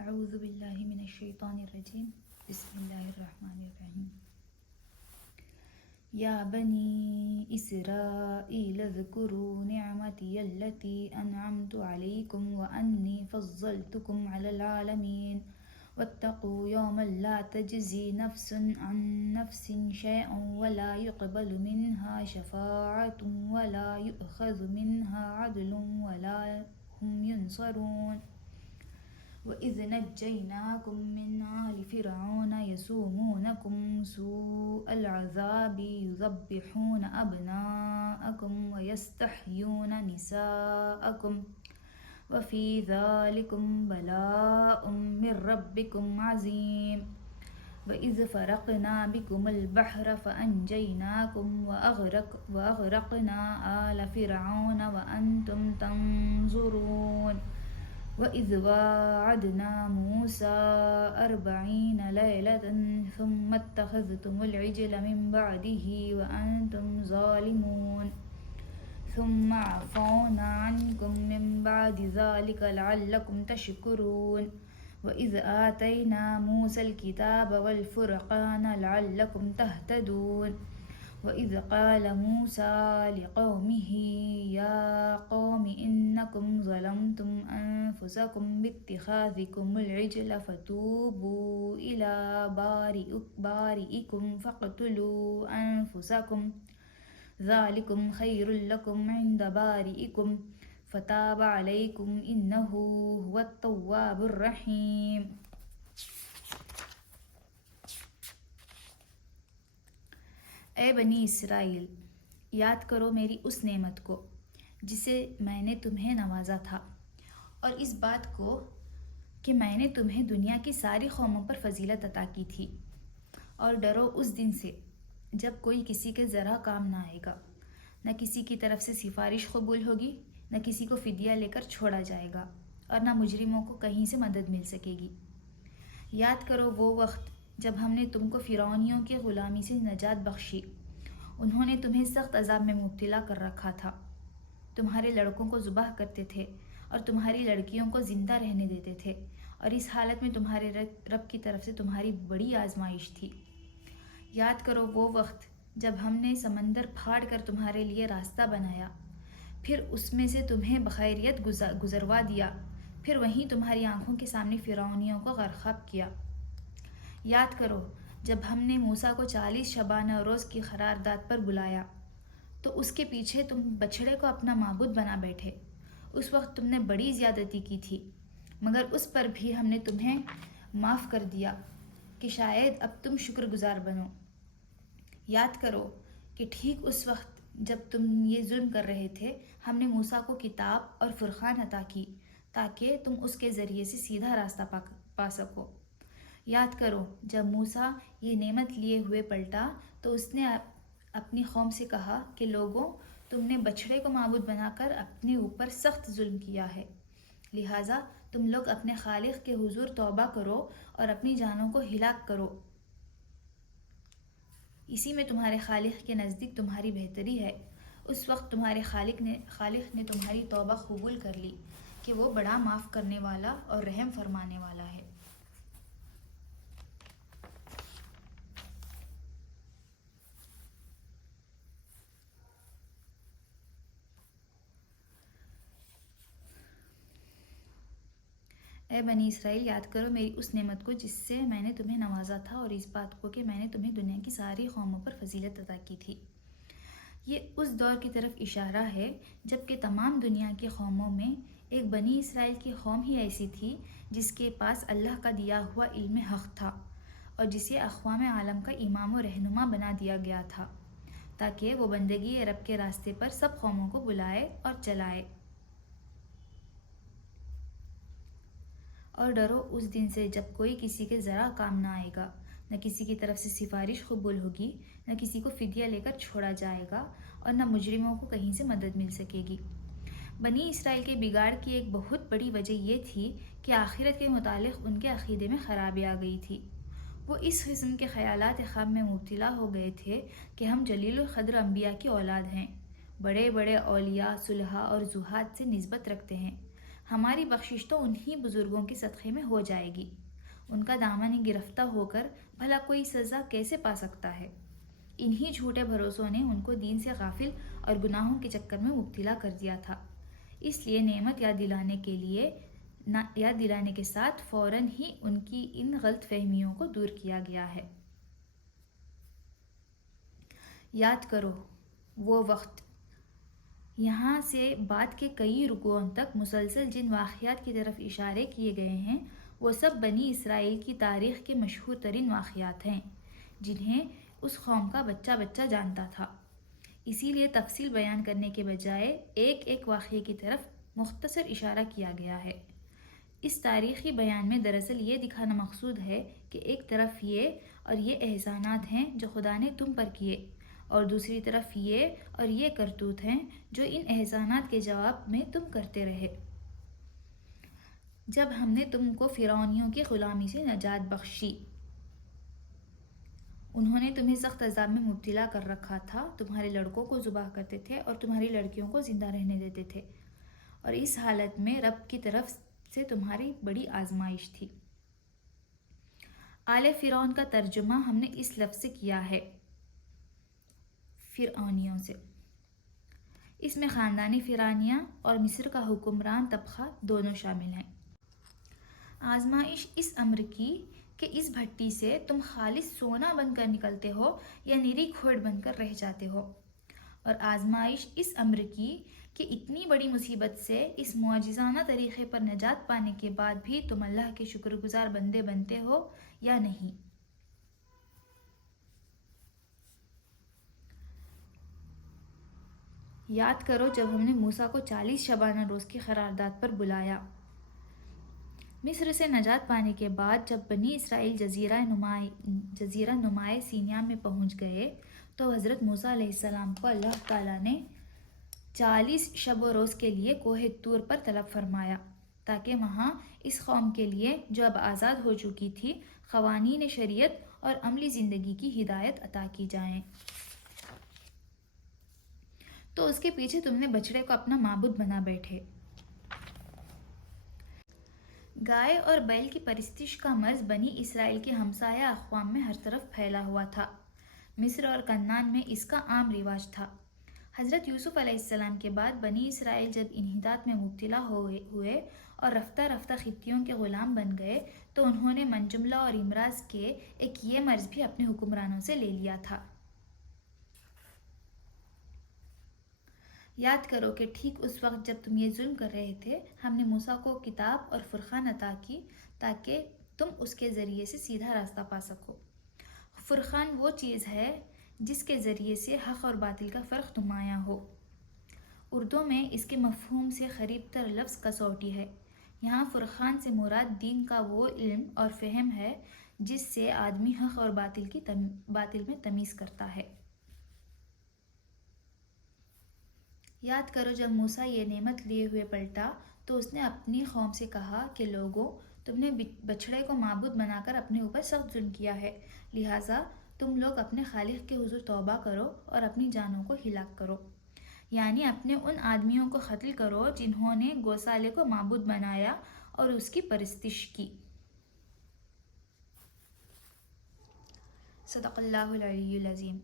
اعوذ باللہ من الشیطان الرجیم بسم اللہ الرحمن الرحیم یا بنی اسرائیل اذکروا نعمتی التی انعمت علیکم وانی فضلتکم علی العالمین واتقوا یوما لا تجزی نفس عن نفس شیئا ولا يقبل منها شفاعة ولا يؤخذ منها عدل ولا هم ينصرون وَإِذْ نَجَّيْنَاكُمْ مِنْ آلِ فِرْعَوْنَ يَسُومُونَكُمْ سُوءَ الْعَذَابِ يُذَبِّحُونَ أَبْنَاءَكُمْ وَيَسْتَحْيُونَ نِسَاءَكُمْ وَفِي ذَلِكُمْ بَلَاءٌ مِّن رَّبِّكُمْ عَظِيمٌ وَإِذْ فَرَقْنَا بِكُمُ الْبَحْرَ فَأَنْجَيْنَاكُمْ وَأَغْرَقْنَا آلَ فِرْعَوْنَ وَأَنْتُمْ تَنظُرُونَ وَإِذْ وَاعَدْنَا مُوسَىٰ 40 لَيْلَةً ثُمَّ اتَّخَذْتُمُ الْعِجْلَ مِن بَعْدِهِ وَأَنْتُمْ ظَالِمُونَ ثُمَّ عَفَوْنَا عَنْكُم مِّن بَعْدِ ذَلِكَ لَعَلَّكُمْ تَشْكُرُونَ وَإِذْ آتَيْنَا مُوسَى الْكِتَابَ وَالْفُرْقَانَ لَعَلَّكُمْ تَهْتَدُونَ وَإِذْ قَالَ مُوسَىٰ لِقَوْمِهِ يَا قَوْمِ إِنَّكُمْ ظَلَمْتُمْ أَنفُسَكُمْ بِاتِّخَاذِكُمُ الْعِجْلَ فَتُوبُوا إِلَىٰ بَارِئِكُمْ فَاقْتُلُوا أَنفُسَكُمْ ذَلِكُمْ خَيْرٌ لَكُمْ عِندَ بَارِئِكُمْ فَتَابَ عَلَيْكُمْ إِنَّهُ هُوَ التَّوَّابُ الرَّحِيمُ۔ اے بنی اسرائیل، یاد کرو میری اس نعمت کو جسے میں نے تمہیں نوازا تھا، اور اس بات کو کہ میں نے تمہیں دنیا کی ساری قوموں پر فضیلت عطا کی تھی، اور ڈرو اس دن سے جب کوئی کسی کے ذرا کام نہ آئے گا، نہ کسی کی طرف سے سفارش قبول ہوگی، نہ کسی کو فدیہ لے کر چھوڑا جائے گا، اور نہ مجرموں کو کہیں سے مدد مل سکے گی۔ یاد کرو وہ وقت جب ہم نے تم کو فرعونیوں کی غلامی سے نجات بخشی، انہوں نے تمہیں سخت عذاب میں مبتلا کر رکھا تھا، تمہارے لڑکوں کو ذبح کرتے تھے اور تمہاری لڑکیوں کو زندہ رہنے دیتے تھے، اور اس حالت میں تمہارے رب کی طرف سے تمہاری بڑی آزمائش تھی۔ یاد کرو وہ وقت جب ہم نے سمندر پھاڑ کر تمہارے لیے راستہ بنایا، پھر اس میں سے تمہیں بخیریت گزروا دیا، پھر وہیں تمہاری آنکھوں کے سامنے فرعونیوں کو غرقاب کیا۔ یاد کرو جب ہم نے موسیٰ کو 40 شبانہ روز کی قرارداد پر بلایا تو اس کے پیچھے تم بچھڑے کو اپنا معبود بنا بیٹھے۔ اس وقت تم نے بڑی زیادتی کی تھی، مگر اس پر بھی ہم نے تمہیں معاف کر دیا کہ شاید اب تم شکر گزار بنو۔ یاد کرو کہ ٹھیک اس وقت جب تم یہ ظلم کر رہے تھے، ہم نے موسیٰ کو کتاب اور فرقان عطا کی تاکہ تم اس کے ذریعے سے سیدھا راستہ پا سکو۔ یاد کرو جب موسیٰ یہ نعمت لیے ہوئے پلٹا تو اس نے اپنی قوم سے کہا کہ لوگوں، تم نے بچھڑے کو معبود بنا کر اپنے اوپر سخت ظلم کیا ہے، لہٰذا تم لوگ اپنے خالق کے حضور توبہ کرو اور اپنی جانوں کو ہلاک کرو، اسی میں تمہارے خالق کے نزدیک تمہاری بہتری ہے۔ اس وقت تمہارے خالق نے تمہاری توبہ قبول کر لی کہ وہ بڑا معاف کرنے والا اور رحم فرمانے والا ہے۔ اے بنی اسرائیل، یاد کرو میری اس نعمت کو جس سے میں نے تمہیں نوازا تھا، اور اس بات کو کہ میں نے تمہیں دنیا کی ساری قوموں پر فضیلت عطا کی تھی۔ یہ اس دور کی طرف اشارہ ہے جب کہ تمام دنیا کی قوموں میں ایک بنی اسرائیل کی قوم ہی ایسی تھی جس کے پاس اللہ کا دیا ہوا علم حق تھا، اور جسے اقوام عالم کا امام و رہنما بنا دیا گیا تھا تاکہ وہ بندگی رب کے راستے پر سب قوموں کو بلائے اور چلائے۔ اور ڈرو اس دن سے جب کوئی کسی کے ذرا کام نہ آئے گا، نہ کسی کی طرف سے سفارش قبول ہوگی، نہ کسی کو فدیہ لے کر چھوڑا جائے گا، اور نہ مجرموں کو کہیں سے مدد مل سکے گی۔ بنی اسرائیل کے بگاڑ کی ایک بہت بڑی وجہ یہ تھی کہ آخرت کے متعلق ان کے عقیدے میں خرابی آ گئی تھی۔ وہ اس قسم کے خیالات خام میں مبتلا ہو گئے تھے کہ ہم جلیل القدر انبیاء کی اولاد ہیں، بڑے بڑے اولیاء، صلحاء اور زہاد سے نسبت رکھتے ہیں، ہماری بخشش تو انہی بزرگوں کے صدقے میں ہو جائے گی۔ ان کا دامن گرفتہ ہو کر بھلا کوئی سزا کیسے پا سکتا ہے؟ انہی جھوٹے بھروسوں نے ان کو دین سے غافل اور گناہوں کے چکر میں مبتلا کر دیا تھا۔ اس لیے نعمت یاد دلانے کے ساتھ فوراً ہی ان کی ان غلط فہمیوں کو دور کیا گیا ہے۔ یاد کرو وہ وقت۔ یہاں سے بعد کے کئی رکوعوں تک مسلسل جن واقعات کی طرف اشارے کیے گئے ہیں وہ سب بنی اسرائیل کی تاریخ کے مشہور ترین واقعات ہیں جنہیں اس قوم کا بچہ بچہ جانتا تھا۔ اسی لیے تفصیل بیان کرنے کے بجائے ایک ایک واقعے کی طرف مختصر اشارہ کیا گیا ہے۔ اس تاریخی بیان میں دراصل یہ دکھانا مقصود ہے کہ ایک طرف یہ احسانات ہیں جو خدا نے تم پر کیے، اور دوسری طرف یہ کرتوت ہیں جو ان احسانات کے جواب میں تم کرتے رہے۔ جب ہم نے تم کو فرعونیوں کی غلامی سے نجات بخشی، انہوں نے تمہیں سخت عذاب میں مبتلا کر رکھا تھا، تمہارے لڑکوں کو ذبح کرتے تھے اور تمہاری لڑکیوں کو زندہ رہنے دیتے تھے، اور اس حالت میں رب کی طرف سے تمہاری بڑی آزمائش تھی۔ آل فرعون کا ترجمہ ہم نے اس لفظ سے کیا ہے، فرعونیوں سے۔ اس میں خاندانی فرعونیہ اور مصر کا حکمران طبقہ دونوں شامل ہیں۔ آزمائش اس امر کی کہ اس بھٹی سے تم خالص سونا بن کر نکلتے ہو یا نری کھوٹ بن کر رہ جاتے ہو، اور آزمائش اس امر کی کہ اتنی بڑی مصیبت سے اس معجزانہ طریقے پر نجات پانے کے بعد بھی تم اللہ کے شکر گزار بندے بنتے ہو یا نہیں۔ یاد کرو جب ہم نے موسیٰ کو 40 شبانہ روز کی قرارداد پر بلایا۔ مصر سے نجات پانے کے بعد جب بنی اسرائیل جزیرہ نمائے سینیا میں پہنچ گئے تو حضرت موسیٰ علیہ السلام کو اللہ تعالیٰ نے 40 شب و روز کے لیے کوہ طور پر طلب فرمایا تاکہ وہاں اس قوم کے لیے جو اب آزاد ہو چکی تھی قوانین شریعت اور عملی زندگی کی ہدایت عطا کی جائیں۔ تو اس کے پیچھے تم نے بچڑے کو اپنا معبود بنا بیٹھے۔ گائے اور بیل کی پرستش کا مرض بنی اسرائیل کے ہمسایہ اقوام میں ہر طرف پھیلا ہوا تھا۔ مصر اور کنعان میں اس کا عام رواج تھا۔ حضرت یوسف علیہ السلام کے بعد بنی اسرائیل جب انحطاط میں مبتلا ہوئے اور رفتہ رفتہ خطیوں کے غلام بن گئے تو انہوں نے من جملہ اور امراض کے ایک یہ مرض بھی اپنے حکمرانوں سے لے لیا تھا۔ یاد کرو کہ ٹھیک اس وقت جب تم یہ ظلم کر رہے تھے ہم نے موسیٰ کو کتاب اور فرقان عطا کی تاکہ تم اس کے ذریعے سے سیدھا راستہ پا سکو۔ فرقان وہ چیز ہے جس کے ذریعے سے حق اور باطل کا فرق نمایاں ہو۔ اردو میں اس کے مفہوم سے قریب تر لفظ کسوٹی ہے۔ یہاں فرقان سے مراد دین کا وہ علم اور فہم ہے جس سے آدمی حق اور باطل میں تمیز کرتا ہے۔ یاد کرو جب موسیٰ یہ نعمت لیے ہوئے پلٹا تو اس نے اپنی قوم سے کہا کہ لوگوں، تم نے بچھڑے کو معبود بنا کر اپنے اوپر سخت ظلم کیا ہے، لہٰذا تم لوگ اپنے خالق کے حضور توبہ کرو اور اپنی جانوں کو ہلاک کرو، یعنی اپنے ان آدمیوں کو قتل کرو جنہوں نے گوسالے کو معبود بنایا اور اس کی پرستش کی۔ صدق اللہ العلی العظیم۔